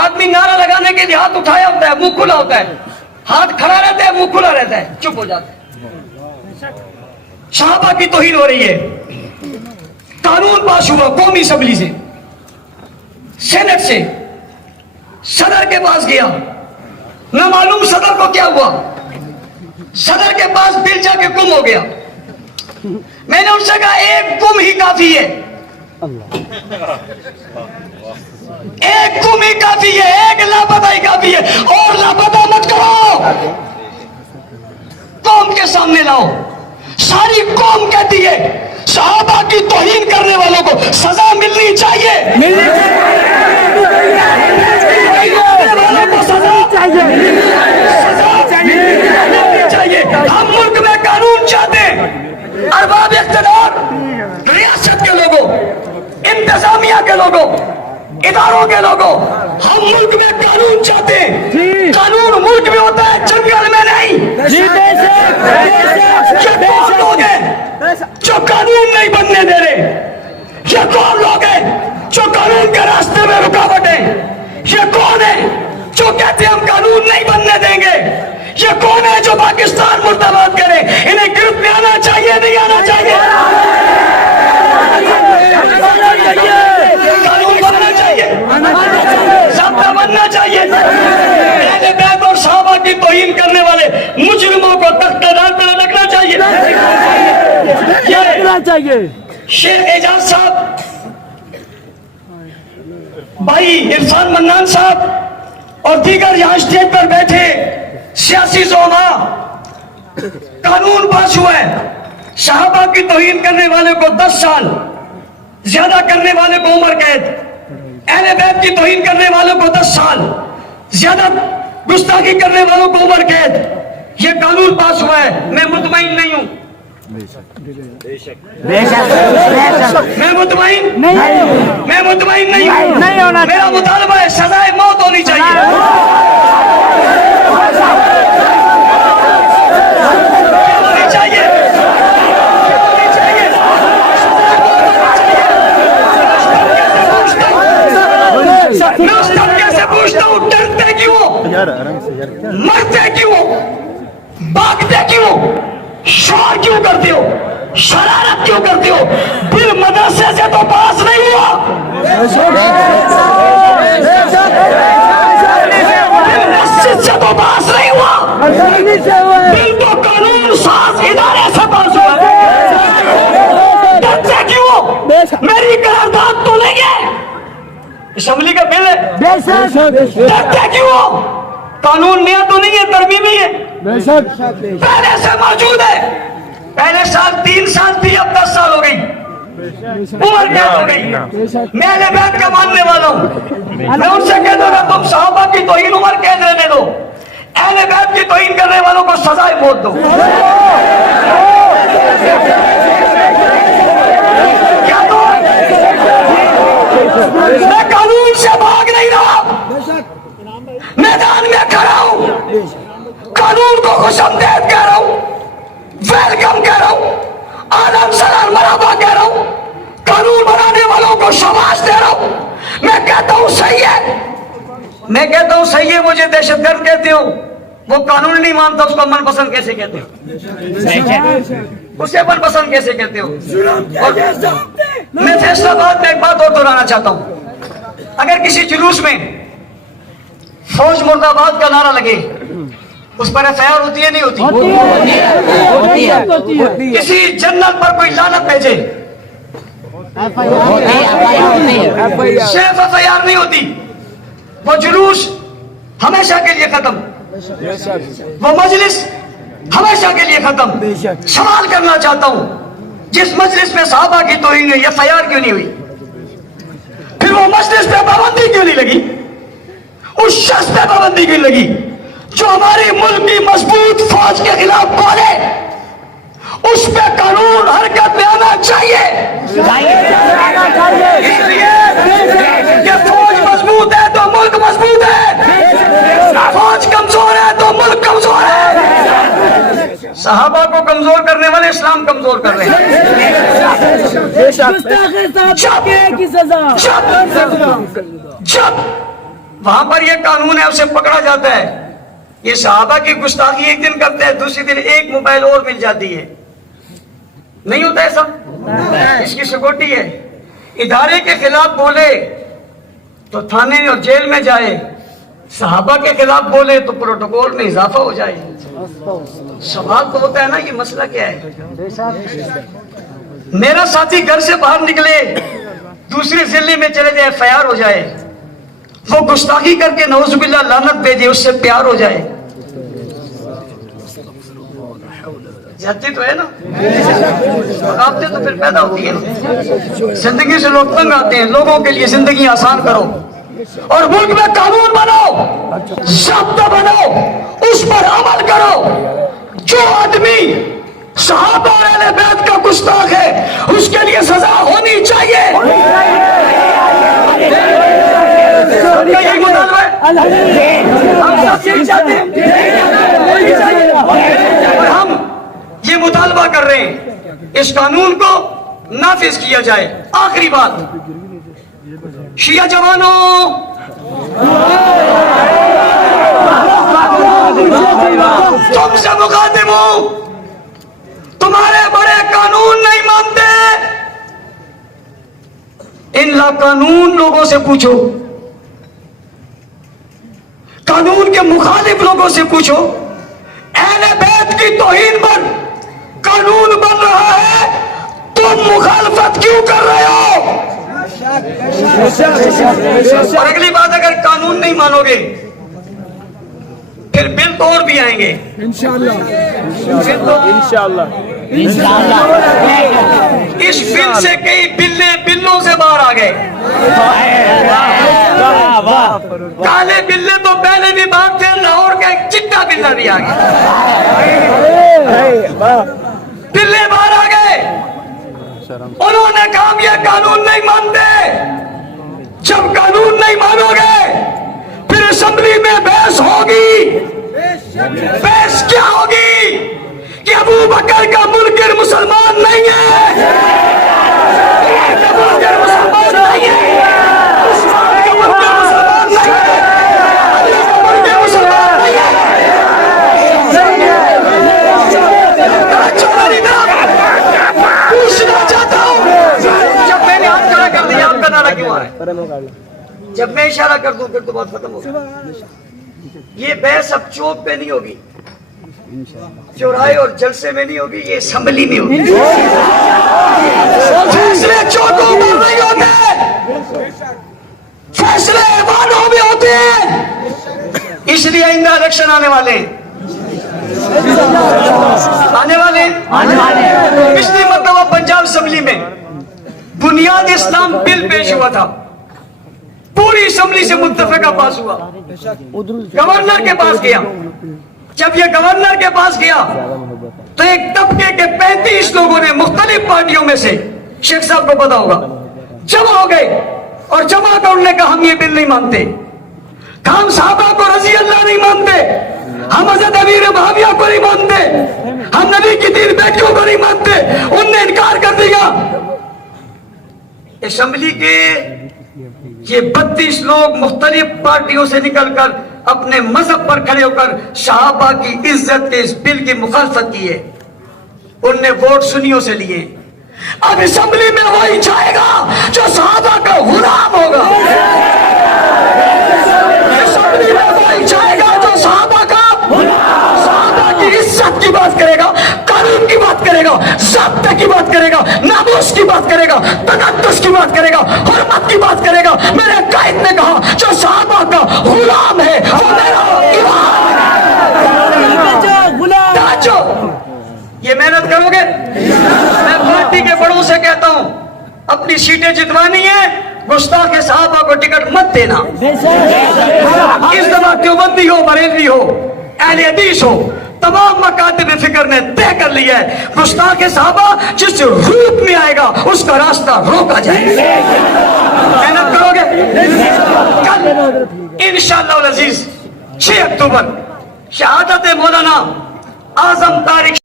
آدمی نعرہ لگانے کے لیے ہاتھ اٹھایا ہوتا ہے، منہ کھلا ہوتا ہے، ہاتھ کھڑا رہتا ہے، منہ کھلا رہتا ہے، چپ ہو جاتا ہے۔ صحابہ کی توہین ہو رہی ہے۔ قانون پاس ہوا قومی اسمبلی سے، سینٹ سے، صدر کے پاس گیا، نہ معلوم صدر کو کیا ہوا، صدر کے پاس بل جا کے گم ہو گیا۔ میں نے ان سے کہا ایک گم ہی کافی ہے، ایک گم ہی کافی ہے، ایک لاپتہ ہی کافی ہے، اور لاپتہ مت کرو، قوم کے سامنے لاؤ۔ ساری قوم کہتی ہے صحابہ کی توہین کرنے والوں کو سزا ملنی چاہیے، ہم ملک میں قانون چاہتے ہیں، ارباب اقتدار، ریاست کے لوگوں، انتظامیہ کے لوگوں، اداروں کے لوگوں، ہم ملک میں قانون چاہتے ہیں۔ قانون ملک میں ہوتا ہے، جنگل میں نہیں۔ یہ کون لوگ ہیں جو قانون نہیں بننے دے رہے؟ یہ کون لوگ ہیں جو قانون کے راستے میں رکاوٹ ہیں؟ یہ کون ہے جو کہتے ہیں ہم قانون نہیں بننے دیں گے؟ یہ کون ہے جو پاکستان مرد آباد کرے؟ انہیں گروپ میں آنا چاہیے نہیں آنا چاہیے؟ قانون بننا چاہیے، ضابطہ بننا چاہیے۔ اہل بیت اور صحابہ کی توہین کرنے والے مجرموں کو تخت دار پر رکھنا چاہیے۔ شیخ اعجاز صاحب، بھائی عرفان منان صاحب اور دیگر یہاں اسٹیج پر بیٹھے سیاسی زعما، قانون پاس ہوا ہے، صحابہ کی توہین کرنے والے کو 10 سال، زیادہ کرنے والے کو عمر قید، اہل بیت کی توہین کرنے والوں کو 10 سال، زیادہ گستاخی کرنے والوں کو عمر قید۔ یہ قانون پاس ہوا ہے، میں مطمئن نہیں ہوں، میں مطمئن نہیں ہوں، میرا مطالبہ ہے سزائے موت ہونی چاہیے۔ میں اس طبقے سے پوچھتا ہوں ڈرتے کیوں، مرتے کیوں، بھاگتے کیوں، شور کیوں کرتے ہو، شرارت کیوں کرتے ہو؟ دل مدرسے سے تو پاس نہیں ہوا، دل مسجد سے تو پاس نہیں ہوا، دل تو قانون ساز ادارے سے پاس ہوا۔ ڈرتے کیوں؟ میری قرارداد تو نہیں ہے، اسمبلی کا بل ہے، ڈرتے کیوں؟ قانون نیا تو نہیں ہے، ترمیمی ہے، پہلے سے موجود ہے، پہلے سال 3 سال تھی، اب 10 سال ہو گئی، عمر قید ہو گئی۔ میں اہل بیت کا ماننے والا ہوں، میں ان سے کہتا ہوں تم صحابہ کی توہین عمر قید رہنے دو، اہل بیت کی توہین کرنے والوں کو سزائے موت دو۔ کیا دو؟ میں قانون سے بھاگ نہیں رہا، میدان میں کھڑا ہوں، قانون کو خوش آمدید کہہ رہا ہوں، ویلکم کہہ رہا ہوں، آدم سلام مرحبا کہہ رہا ہوں، قانون بنانے والوں کو شاباش دے رہا ہوں۔ میں کہتا ہوں صحیح ہے، میں کہتا ہوں صحیح ہے، مجھے دہشت گرد کہتے ہو، وہ قانون نہیں مانتا، اس کو من پسند کیسے کہتے ہو؟ اسے من پسند کیسے کہتے ہو؟ میں فیصلہ آباد میں ایک بات اور دہرانا چاہتا ہوں، اگر کسی جلوس میں فوج مرد آباد کا نعرہ لگے، اس پر FIR ہوتی ہے نہیں ہوتی؟ کسی جنرل پر کوئی لعنت بھیجے، صرف FIR نہیں ہوتی، وہ جلوس ہمیشہ کے لیے ختم، وہ مجلس ہمیشہ کے لیے ختم۔ سوال کرنا چاہتا ہوں، جس مجلس میں صحابہ کی توہین ہوئی، FIR کیوں نہیں ہوئی؟ پھر وہ مجلس پہ پابندی کیوں نہیں لگی؟ اس شخص پہ پابندی کیوں لگی جو ہماری ملک کی مضبوط فوج کے خلاف بولے؟ اس پہ قانون حرکت میں آنا چاہیے، اس لیے کہ فوج مضبوط ہے تو ملک مضبوط ہے، فوج کمزور ہے تو ملک کمزور ہے۔ صحابہ کو کمزور کرنے والے اسلام کمزور کر رہے ہیں۔ جب وہاں پر یہ قانون ہے، اسے پکڑا جاتا ہے. یہ صحابہ کی گستاخی ایک دن کرتے ہیں، دوسری دن ایک موبائل اور مل جاتی ہے. نہیں ہوتا ایسا؟ اس کی سیکورٹی ہے. ادارے کے خلاف بولے تو تھانے اور جیل میں جائے، صحابہ کے خلاف بولے تو پروٹوکول میں اضافہ ہو جائے. سوال تو ہوتا ہے نا، یہ مسئلہ کیا ہے؟ میرا ساتھی گھر سے باہر نکلے، دوسرے ضلع میں چلے جائے، FIR ہو جائے، وہ گستاخی کر کے نعوذ باللہ لعنت بھیجے، اس سے پیار ہو جائے. زیادتی تو ہے نا، رابطے تو پھر پیدا ہوتی ہیں. زندگی سے لوگ تنگ آتے ہیں. لوگوں کے لیے زندگی آسان کرو اور ملک میں قانون بناؤ، ضابطہ بناؤ، اس پر عمل کرو. جو آدمی صحابہ اور اہل بیت کا گستاخ ہے اس کے لیے سزا ہونی چاہیے. یہی مطالبہ ہے، ہم سب یہی چاہتے ہیں اور ہم یہ مطالبہ کر رہے ہیں اس قانون کو نافذ کیا جائے. آخری بات، شیعہ جوانوں، تم سے مخاطب ہوں، تمہارے بڑے قانون نہیں مانتے. ان لاقانون لوگوں سے پوچھو، قانون کے مخالف لوگوں سے پوچھو، اہل بیت کی توہین پر قانون بن رہا ہے، تم مخالفت کیوں کر رہے ہو؟ اور اگلی بات، اگر قانون نہیں مانو گے پھر بل تو اور بھی آئیں گے انشاءاللہ. اس بل سے کئی بلوں سے باہر آ گئے. کالے بلے تو پہلے بھی بات تھے، لاہور کا ایک چٹا بلہ بھی آ گیا. بلے باہر آ گئے. انہوں نے کہا یہ قانون نہیں مانتے. جب قانون نہیں مانو گے پھر اسمبلی میں بحث ہوگی. بحث کیا ہوگی کہ ابو بکر کا منکر مسلمان نہیں ہے، منکر مسلمان نہیں ہے، عثمان کا منکر مسلمان نہیں ہے، علی کا منکر مسلمان نہیں ہے. پوچھنا چاہتا ہوں، جب میں نے ہاتھ کھڑا کر دیا آپ کا نعرہ کیوں آ رہا ہے؟ جب میں اشارہ کر دوں پھر تو بات ختم ہوگی. یہ بحث اب چوک پہ نہیں ہوگی، چوراہے اور جلسے میں نہیں ہوگی، یہ اسمبلی میں ہوگی. فیصلے چوکوں پر نہیں ہوتے، فیصلے ایوانوں میں ہوتے ہیں. اس لیے آئندہ الیکشن آنے والے ہیں، آنے والے. پچھلی مرتبہ پنجاب اسمبلی میں بنیاد اسلام بل پیش ہوا تھا، پوری اسمبلی سے متفقہ پاس ہوا. گورنر کے پاس گیا. جب یہ گورنر کے پاس گیا تو ایک طبقے کے 35 لوگوں نے مختلف پارٹیوں میں سے، شیخ صاحب کو پتا ہوگا، جمع ہو گئے اور جمع کر انہوں نے کہا ہم یہ بل نہیں مانتے، ہم صحابہ کو رضی اللہ نہیں مانتے، ہم حضرت امیر معاویہ کو نہیں مانتے، ہم نبی کی 3 بیٹیوں کو نہیں مانتے. انہوں نے انکار کر دیا. اسمبلی کے یہ 32 لوگ مختلف پارٹیوں سے نکل کر اپنے مذہب پر کھڑے ہو کر صحابہ کی عزت کے اس بل کی مخالفت کی ہے. ان نے ووٹ سنیوں سے لیے. اب اسمبلی میں وہی جائے گا جو صحابہ کا غلام ہوگا. اسمبلی میں وہی جائے گا جو صحابہ کا، صحابہ کی عزت کی بات کرے گا، قانون کی بات کرے گا، ضابطے کی بات کرے گا، ناموس کی بات کرے گا، تقدس کی بات کرے گا، حرمت کی بات کرے گا. میرے قائد نے کہا جو صحابہ کا غلام ہے وہ میرا امام ہے. یہ محنت کرو گے. میں پارٹی کے بڑوں سے کہتا ہوں اپنی سیٹیں جتوانی ہے، گستاخ صحابہ کو ٹکٹ مت دینا. اس دفعہ دیوبندی ہو، بریلوی ہو، اہل حدیث ہو، تمام مکاتب فکر نے طے کر لیا ہے گستاخ صحابہ جس روپ میں آئے گا اس کا راستہ روکا جائے گا. محنت کرو گے. کل انشاءاللہ العزیز 6 اکتوبر شہادت مولانا اعظم طارق